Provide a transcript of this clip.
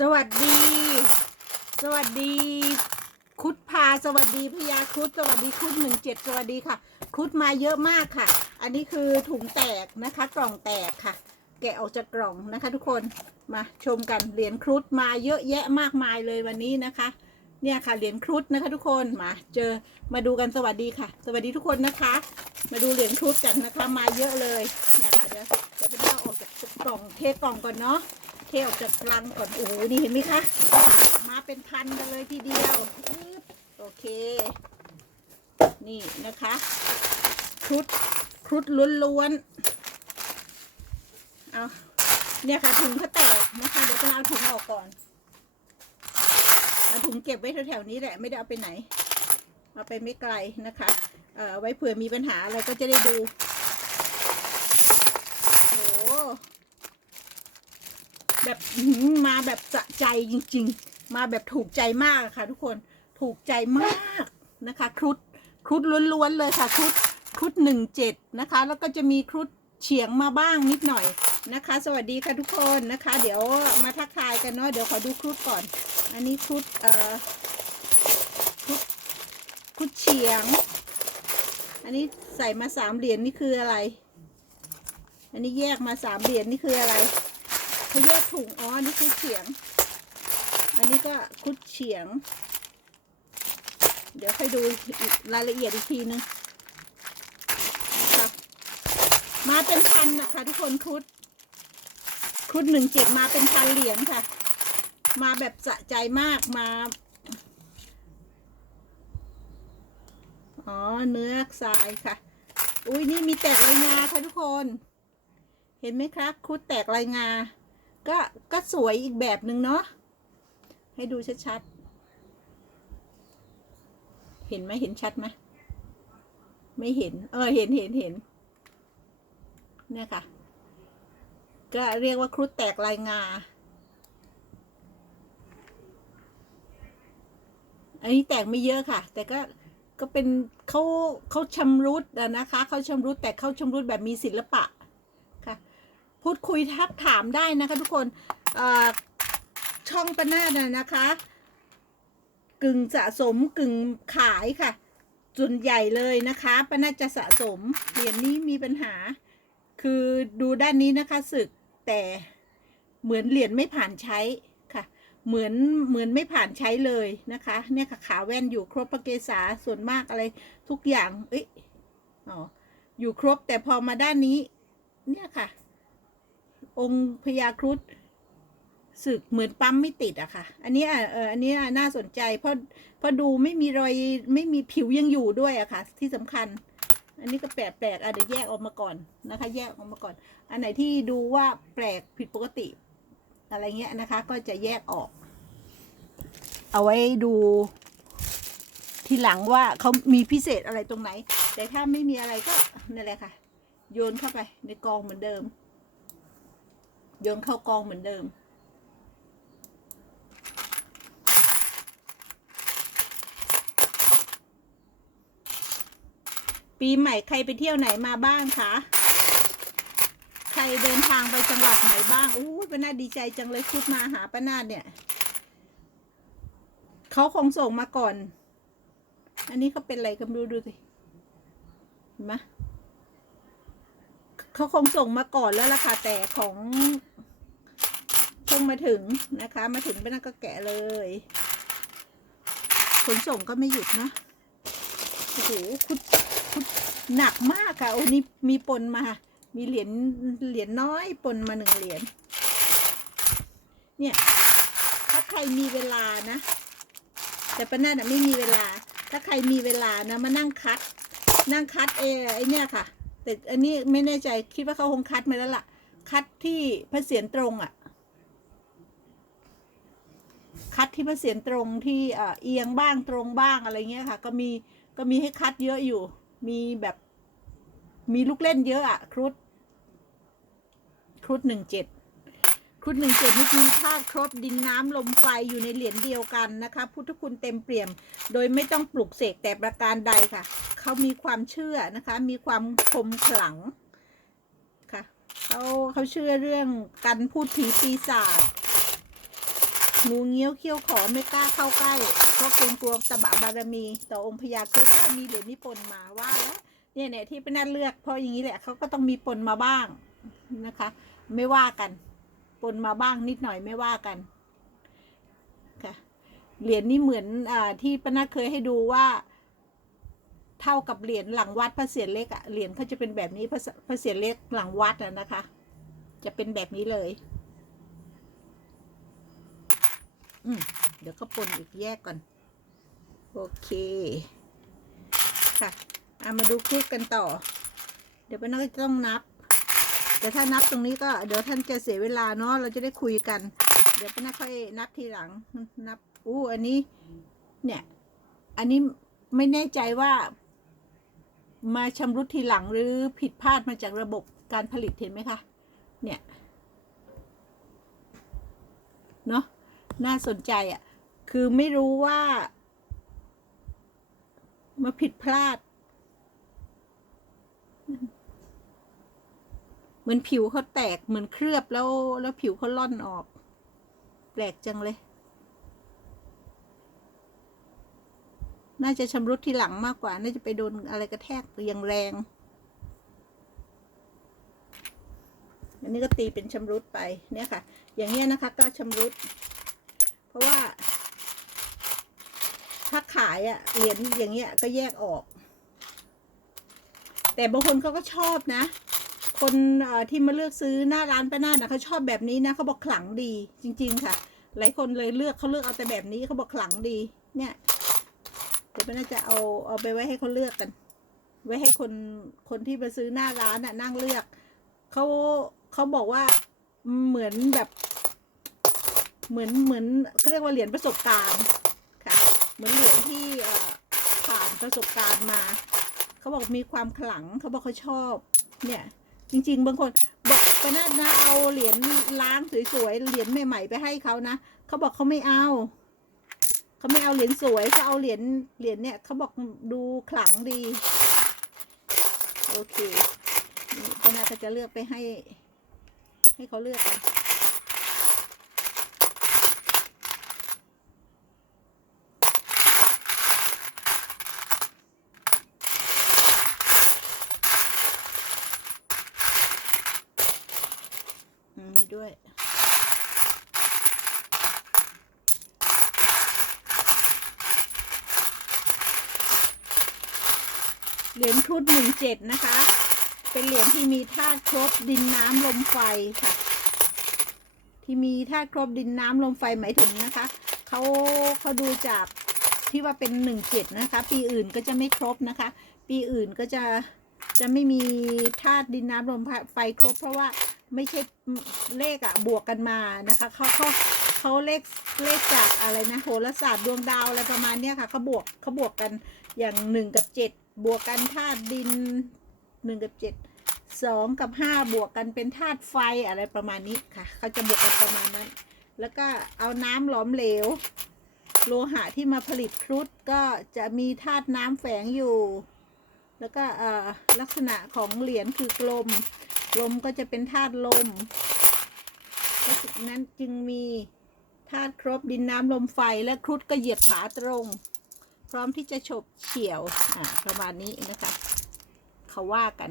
สวัสดี สวัสดี คุดพาสวัสดีพยาคุดสวัสดีคุดหนึ่งเจ็ดสวัสดีค่ะ คุดมาเยอะมากค่ะ อันนี้คือถุงแตกนะคะ กล่องแตกค่ะ แกะออกจากกล่องนะคะ ทุกคนมาชมกันเหรียญครุฑมาเยอะแยะมากมายเลยวันนี้นะคะ เนี่ยค่ะเหรียญครุฑนะคะ ทุกคนมาเจอมาดูกันสวัสดีค่ะ สวัสดีทุกคนนะคะ มาดูเหรียญครุฑกันนะคะ มาเยอะเลยเนี่ยค่ะเดี๋ยวเดี๋ยวไปเอาออกจากกล่องเทกล่องก่อนเนาะ ทออกจากลังก่อนโอ้โหนี่เห็นไหมคะ มาเป็นพันกันเลยทีเดียวโอเค นี่นะคะครุฑครุฑล้วนๆเอาเนี่ยค่ะถุงเขาแตกนะคะ เดี๋ยวจะเอาถุงออกก่อนเอาถุงเก็บไว้แถวๆนี้แหละไม่ได้เอาไปไหนเอาไปไม่ไกลนะคะ เอ่อไว้เผื่อมีปัญหาอะไรก็จะได้ดู โอ้ แบบมาแบบสะใจจริง ๆ มาแบบถูกใจมากค่ะ ทุกคนถูกใจมากนะคะครุฑครุฑล้วนๆเลยค่ะครุฑครุฑหนึ่งเจ็ดนะคะ แล้วก็จะมีครุฑเฉียงมาบ้างนิดหน่อยนะคะ สวัสดีค่ะทุกคนนะคะ เดี๋ยวมาทักทายกันเนาะเดี๋ยวขอดูครุฑก่อน อันนี้ครุฑเอ่อครุฑครุฑเฉียง อันนี้ใส่มาสามเหรียญนี่คืออะไร อันนี้แยกมาสามเหรียญนี่คืออะไร เขาแยกถุง อ๋อ อันนี้คุดเฉียง อันนี้ก็คุดเฉียง เดี๋ยวค่อยดูรายละเอียดอีกทีนึงค่ะมาเป็นพันนะคะทุกคนคุด คุดหนึ่งเจ็ดมาเป็นพันเหรียญค่ะ มาแบบสะใจมากมา อ๋อ เนื้อทรายค่ะ อุ้ยนี่มีแตกลายงาค่ะทุกคน เห็นไหมคะคุดแตกลายงา ก็ก็สวยอีกแบบหนึ่งเนาะให้ดูชัดๆ เห็นไหมเห็นชัดไหมไม่เห็น เออ เห็นเห็นเห็น เนี่ยค่ะ ก็เรียกว่าครุฑแตกลายงา อันนี้แตกไม่เยอะค่ะ แต่ก็ ก็เป็นเขาเขาชำรุดนะคะ เขาชำรุดแต่เขาชำรุดแบบมีศิลปะค่ะ พูดคุยทักถามได้นะคะทุกคนช่องปนาดนะนะคะ กึ่งสะสมกึ่งขายค่ะส่วนใหญ่เลยนะคะปนาจะสะสมเหรียญนี้มีปัญหา คือดูด้านนี้นะคะสึกแต่เหมือนเหรียญไม่ผ่านใช้ค่ะ เหมือนเหมือนไม่ผ่านใช้เลยนะคะ เนี่ยค่ะขาแว่นอยู่ครบพระเกศาส่วนมากอะไรทุกอย่างเอ้ยอ๋ออยู่ครบแต่พอมาด้านนี้ เนี่ยค่ะ องค์พญาครุฑสึกเหมือนปั๊มไม่ติดอะค่ะ อันนี้อเอออันนี้น่าสนใจเพราะเพราะดูไม่มีรอยไม่มีผิวยังอยู่ด้วยอะค่ะ ที่สำคัญ อันนี้ก็แปลกแปลกๆอะเดี๋ยวแยกออกมาก่อนนะคะ แยกออกมาก่อน อันไหนที่ดูว่าแปลกผิดปกติ อะไรเงี้ยนะคะ ก็จะแยกออก เอาไว้ดูทีหลังว่าเขามีพิเศษอะไรตรงไหน แต่ถ้าไม่มีอะไรก็นั่นแหละค่ะ โยนเข้าไปในกองเหมือนเดิม โยนเข้ากองเหมือนเดิม ปีใหม่ใครไปเที่ยวไหนมาบ้างคะ ใครเดินทางไปจังหวัดไหนบ้างอู้ป้านาดีใจจังเลยคุดมาหาป้านาดเนี่ย เขาคงส่งมาก่อน อันนี้เขาเป็นอะไรก็ไม่รู้ดูสิ เห็นไหม เขาคงส่งมาก่อนแล้วล่ะค่ะแต่ของเพิ่งมาถึงนะคะ มาถึงไป้านาก็แกะเลยขนส่งก็ไม่หยุดนะโอ้โหคุดคุดหนักมากค่ะโอ้นี่มีปนมา มีเหรียญเหรียญน้อยปนมาหนึ่งเหรียญเนี่ย ถ้าใครมีเวลานะ แต่ป้านาน่ะไม่มีเวลา ถ้าใครมีเวลานะมานั่งคัด นั่งคัดเออไอเนี่ยค่ะ แต่อันนี้ไม่แน่ใจคิดว่าเขาคงคัดมาแล้วล่ะ คัดที่พระเศียรตรงอะ่ะ คัดที่พระเศียรตรงที่เอเอียงบ้างตรงบ้างอะไรเงี้ยค่ะ ก็มีก็มีให้คัดเยอะอยู่ มีแบบมีลูกเล่นเยอะอะครุฑครุฑหนึ่งเจ็ดครุฑหนึ่งเจ็ดนี่มีธาตุครบดินน้ำลมไฟอยู่ในเหรียญเดียวกันนะคะ พุทธคุณเต็มเปี่ยม โดยไม่ต้องปลุกเสกแต่ประการใดค่ะ เขามีความเชื่อนะคะ มีความคมขลังค่ะเขาเขาเชื่อเรื่องการพูดผีปีศาจงูเงี้ยวเขี้ยวขอไม่กล้าเข้าใกล้เพราะเกรงกลัวตบะบารมีต่อองค์พญาครุฑมีเหรียญนิปนมาว่าแล้วเนี่ยเนี่ยที่เป็นนัดเลือกเพราะอย่างนี้แหละเขาก็ต้องมีปนมาบ้างนะคะ ไม่ว่ากัน ปนมาบ้างนิดหน่อยไม่ว่ากันค่ะเหรียญนี่เหมือนอาที่ป้านาเคยให้ดูว่า เท่ากับเหรียญหลังวัดพระเศียรเล็กอะเหรียญเขาจะเป็นแบบนี้พระพระเศียรเล็กหลังวัดอะนะคะ จะเป็นแบบนี้เลย อืมเดี๋ยวก็ปนอีกแยกก่อน โอเค ค่ะเอามาดูคลิปกันต่อ เดี๋ยวป้าน้อยจะต้องนับ แต่ถ้านับตรงนี้ก็เดี๋ยวท่านจะเสียเวลาเนาะเราจะได้คุยกัน เดี๋ยวป้าน้อยค่อยนับทีหลังนับอู้อันนี้ เนี่ย อันนี้ไม่แน่ใจว่า มาชำรุดทีหลังหรือผิดพลาดมาจากระบบการผลิตเห็นไหมคะ เนี่ย เนาะน่าสนใจอะ่ะ คือไม่รู้ว่า มาผิดพลาด เหมือนผิวเขาแตกเหมือนเคลือบแล้วแล้วผิวเขาล่อนออก แปลกจังเลย น่าจะชำรุดที่หลังมากกว่า น่าจะไปโดนอะไรกระแทกอย่างแรง อันนี้ก็ตีเป็นชำรุดไปเนี่ยค่ะ อย่างเงี้ยนะคะก็ชำรุด เพราะว่า ถ้าขายอะเหรียญอย่างเงี้ยก็แยกออก แต่บางคนเขาก็ชอบนะ คนที่มาเลือกซื้อหน้าร้านป้านานะเขาชอบแบบนี้นะเขาบอกขลังดีจริง ๆ ค่ะ หลายคนเลยเลือกเขาเลือกเอาแต่แบบนี้เขาบอกขลังดี เนี่ย เดี๋ยวป้านาจะเอาเอาไปไว้ให้เขาเลือกกัน ไว้ให้คนคนที่มาซื้อหน้าร้านน่ะนั่งเลือกเขาเขาบอกว่าเหมือนแบบเหมือนเหมือนเขาเรียกว่าเหรียญประสบการณ์ค่ะ เหมือนเหรียญที่ผ่านประสบการณ์มาเขาบอกมีความขลังเขาบอกเขาชอบเนี่ย จริง ๆ บางคนบอกไปนะนะเอาเหรียญล้างสวยๆเหรียญใหม่ๆไปให้เขานะเขาบอกเขาไม่เอา เขาไม่เอาเหรียญสวยเขาเอาเหรียญเหรียญเนี่ยเขาบอกดูขลังดี โอเคนี่ป้านาจะเลือกไปให้ ให้เขาเลือกกัน อืมมีด้วย เหรียญครุฑหนึ่งเจ็ดนะคะ เป็นเหรียญที่มีธาตุครบดินน้ำลมไฟค่ะ ที่มีธาตุครบดินน้ำลมไฟหมายถึงนะคะเขาเขาดูจากที่ว่าเป็นหนึ่งเจ็ดนะคะ ปีอื่นก็จะไม่ครบนะคะ ปีอื่นก็จะจะไม่มีธาตุดินน้ำลมไฟครบ เพราะว่าไม่ใช่เลขอะบวกกันมานะคะเขาเขาเขาเลขเลขจากอะไรนะโหราศาสตร์ดวงดาวอะไรประมาณเนี้ยค่ะเขาบวกเขาบวกกันอย่างหนึ่งกับเจ็ด บวกกันธาตุดินหนึ่งกับเจ็ดสองกับห้าบวกกันเป็นธาตุไฟอะไรประมาณนี้ค่ะ เขาจะบวกกันประมาณนั้น แล้วก็เอาน้ำหลอมเหลว โลหะที่มาผลิตครุฑก็จะมีธาตุน้ำแฝงอยู่ แล้วก็เอ่อลักษณะของเหรียญคือกลม ลมก็จะเป็นธาตุลมเพราะฉะนั้นจึงมีธาตุครบดินน้ำลมไฟและครุฑก็เหยียดขาตรง ร้อมที่จะฉบเฉี่ยว อะประมาณนี้นะคะ เขาว่ากัน